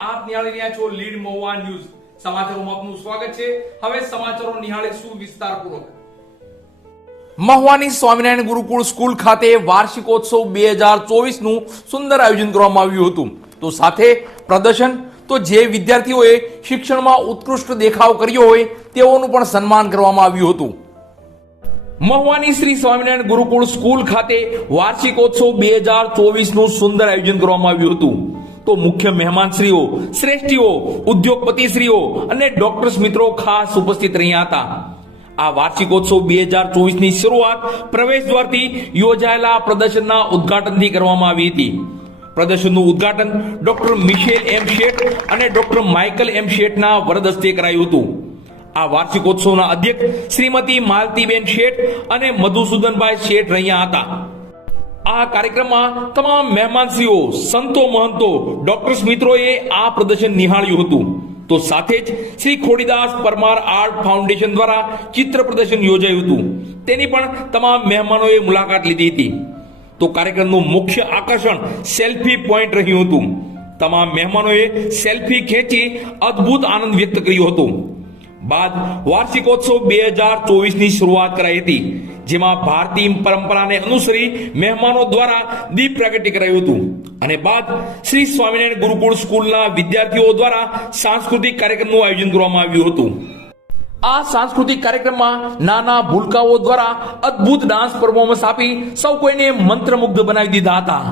આપ નિહાળી રહ્યા છો લીડ મોવા ન્યૂઝ. સમાચારોમાં આપનું સ્વાગત છે. હવે સમાચારો નિહાળીશું વિસ્તારપૂર્વક મહુવાની સ્વામિનારાયણ ગુરુકુળ સ્કૂલ ખાતે વાર્ષિકોત્સવ બે હજાર ચોવીસનું સુંદર આયોજન કરવામાં આવ્યું હતું. તો સાથે પ્રદર્શન, તો જે વિદ્યાર્થીઓએ શિક્ષણમાં ઉત્કૃષ્ટ દેખાવ કર્યો હોય, તેઓનું પણ સન્માન કરવામાં આવ્યું હતું. મહુવાની શ્રી સ્વામિનારાયણ ગુરુકુળ સ્કૂલ ખાતે વાર્ષિકોત્સવ બે હજાર ચોવીસનું સુંદર આયોજન કરવામાં આવ્યું હતું. તો મુખ્ય મહેમાનશ્રીઓ, શ્રેષ્ઠીઓ, ઉદ્યોગપતિશ્રીઓ અને ડોક્ટર્સ મિત્રો ખાસ ઉપસ્થિત રહ્યા હતા. આ વાર્ષિકોત્સવ બે હજાર ચોવીસની શરૂઆત પ્રવેશ દ્વારથી યોજાયેલા પ્રદર્શનના ઉદ્ઘાટનથી કરવામાં આવી હતી. પ્રદર્શનનું ઉદ્ઘાટન ડોક્ટર મિશેલ એમ શેઠ અને ડોક્ટર માઇકલ એમ શેઠના વરદ હસ્તે કરાયું હતું. આ વાર્ષિકોત્સવના અધ્યક્ષ શ્રીમતી માલતીબેન શેઠ અને મધુસૂદનભાઈ શેઠ રહ્યા હતા. આ કાર્યક્રમમાં તમામ મહેમાનશ્રીઓ, સંતો, મહંતો, ડોક્ટર્સ મિત્રોએ આ પ્રદર્શન નિહાળ્યું હતું. તો સાથે જ શ્રી ખોડીદાસ પરમાર આર્ટ ફાઉન્ડેશન દ્વારા ચિત્ર પ્રદર્શન યોજાયું હતું. તેની પણ તમામ મહેમાનોએ મુલાકાત લીધી હતી. તો કાર્યક્રમનું મુખ્ય આકર્ષણ સેલ્ફી પોઈન્ટ રહ્યું હતું. તમામ મહેમાનોએ સેલ્ફી ખેંચી અદ્ભુત આનંદ વ્યક્ત કર્યો હતો. બાદ વાર્ષિકોત્સવ બે હજાર ચોવીસની શરૂઆત કરાઈ હતી, જેમાં ભારતીય પરંપરાને અનુસરી મહેમાનો દ્વારા દીપ પ્રગટી કરાયું હતું. અને બાદ શ્રી સ્વામિનારાયણ ગુરુકુળ સ્કૂલના વિદ્યાર્થીઓ દ્વારા સાંસ્કૃતિક કાર્યક્રમનું આયોજન કરવામાં આવ્યું હતું. આ સાંસ્કૃતિક કાર્યક્રમમાં નાના ભૂલકાઓ દ્વારા અદ્ભુત ડાન્સ પરફોર્મન્સ આપી સૌ કોઈને મંત્રમુગ્ધ બનાવી દીધા હતા.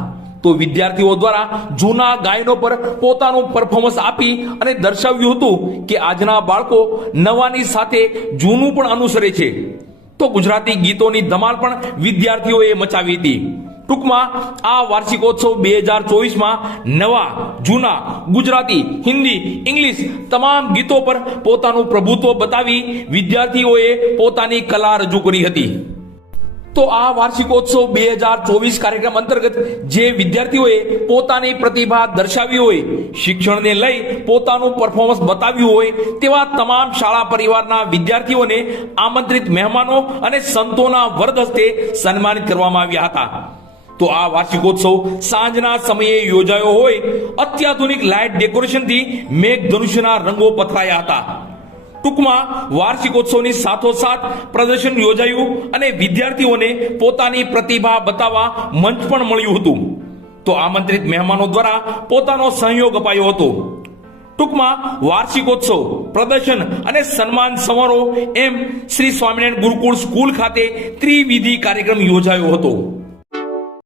તો વિદ્યાર્થીઓ દ્વારા જૂના ગાયનો પર પોતાનું પરફોર્મન્સ આપી અને દર્શાવ્યું હતું કે આજના બાળકો નવાની સાથે જૂનું પણ અનુસરે છે. તો ગુજરાતી ગીતોની ધમાલ પણ વિદ્યાર્થીઓએ મચાવી હતી. ટૂંકમાં આ વાર્ષિકોત્સવ બે હજાર ચોવીસમાં નવા, જૂના ગુજરાતી, હિન્દી, ઇંગ્લિશ તમામ ગીતો પર પોતાનું પ્રભુત્વ બતાવી વિદ્યાર્થીઓએ પોતાની કલા રજૂ કરી હતી. તો આ વાર્ષિકોત્સવ બે હજાર ચોવીસ કાર્યક્રમ અંતર્ગત જે વિદ્યાર્થીઓએ પોતાની પ્રતિભા દર્શાવી હોય, શિક્ષણને લઈ પોતાનું પરફોર્મન્સ બતાવ્યું હોય, તેવા તમામ શાળા પરિવારના વિદ્યાર્થીઓને આમંત્રિત મહેમાનો અને સંતોના વરદ હસ્તે સન્માનિત કરવામાં આવ્યા હતા. તો આ વાર્ષિકોત્સવ સાંજના સમયે યોજાયો હોય, અત્યાધુનિક લાઇટ ડેકોરેશનથી મેઘધનુષ્યના રંગો પથરાયા હતા. ટૂંકમાં વાર્ષિકોત્સવની સાથોસાથ પ્રદર્શન યોજાયું અને વિદ્યાર્થીઓને પોતાની પ્રતિભા બતાવવા મંચ પણ મળ્યું હતું. તો આમંત્રિત મહેમાનો દ્વારા પોતાનો સહયોગ અપાયો હતો. ટૂંકમાં વાર્ષિકોત્સવ, પ્રદર્શન અને સન્માન સમારોહ એમ શ્રી સ્વામિનારાયણ ગુરુકુળ સ્કૂલ ખાતે ત્રિવિધિ કાર્યક્રમ યોજાયો હતો.